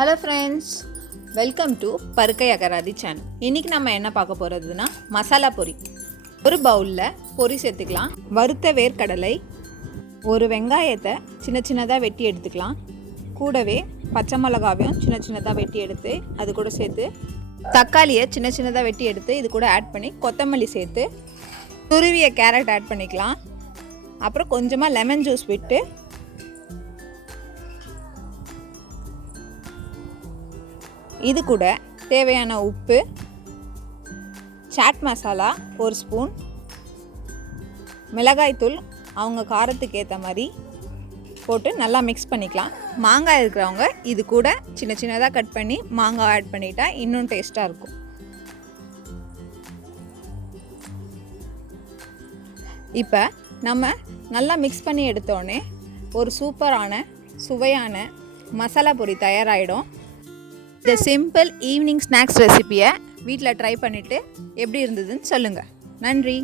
Hello friends, welcome to Parukkaiagarathi channel. இன்றைக்கி நம்ம என்ன பார்க்க போகிறதுனா மசாலா பொரி. ஒரு பவுலில் பொரி சேர்த்துக்கலாம். வறுத்த வேர்க்கடலை, ஒரு வெங்காயத்தை சின்ன சின்னதாக வெட்டி எடுத்துக்கலாம். கூடவே பச்சை மிளகாவையும் சின்ன சின்னதாக வெட்டி எடுத்து அது கூட சேர்த்து, தக்காளியை சின்ன சின்னதாக வெட்டி எடுத்து இது கூட ஆட் பண்ணி, கொத்தமல்லி சேர்த்து, துருவிய கேரட் ஆட் பண்ணிக்கலாம். அப்புறம் கொஞ்சமாக லெமன் ஜூஸ் விட்டு இது கூட தேவையான உப்பு, சாட் மசாலா ஒரு ஸ்பூன், மிளகாய்த்தூள் அவங்க காரத்துக்கு ஏற்ற மாதிரி போட்டு நல்லா மிக்ஸ் பண்ணிக்கலாம். மாங்காய் இருக்கிறவங்க இது கூட சின்ன சின்னதாக கட் பண்ணி மாங்காய் ஆட் பண்ணிட்டா இன்னும் டேஸ்ட்டாக இருக்கும். இப்போ நம்ம நல்லா மிக்ஸ் பண்ணி எடுத்தோடனே ஒரு சூப்பரான சுவையான மசாலா பொரி தயாராகிடும். இந்த சிம்பிள் ஈவினிங் ஸ்நாக்ஸ் ரெசிபியை வீட்டில் ட்ரை பண்ணிவிட்டு எப்படி இருந்ததுன்னு சொல்லுங்கள். நன்றி.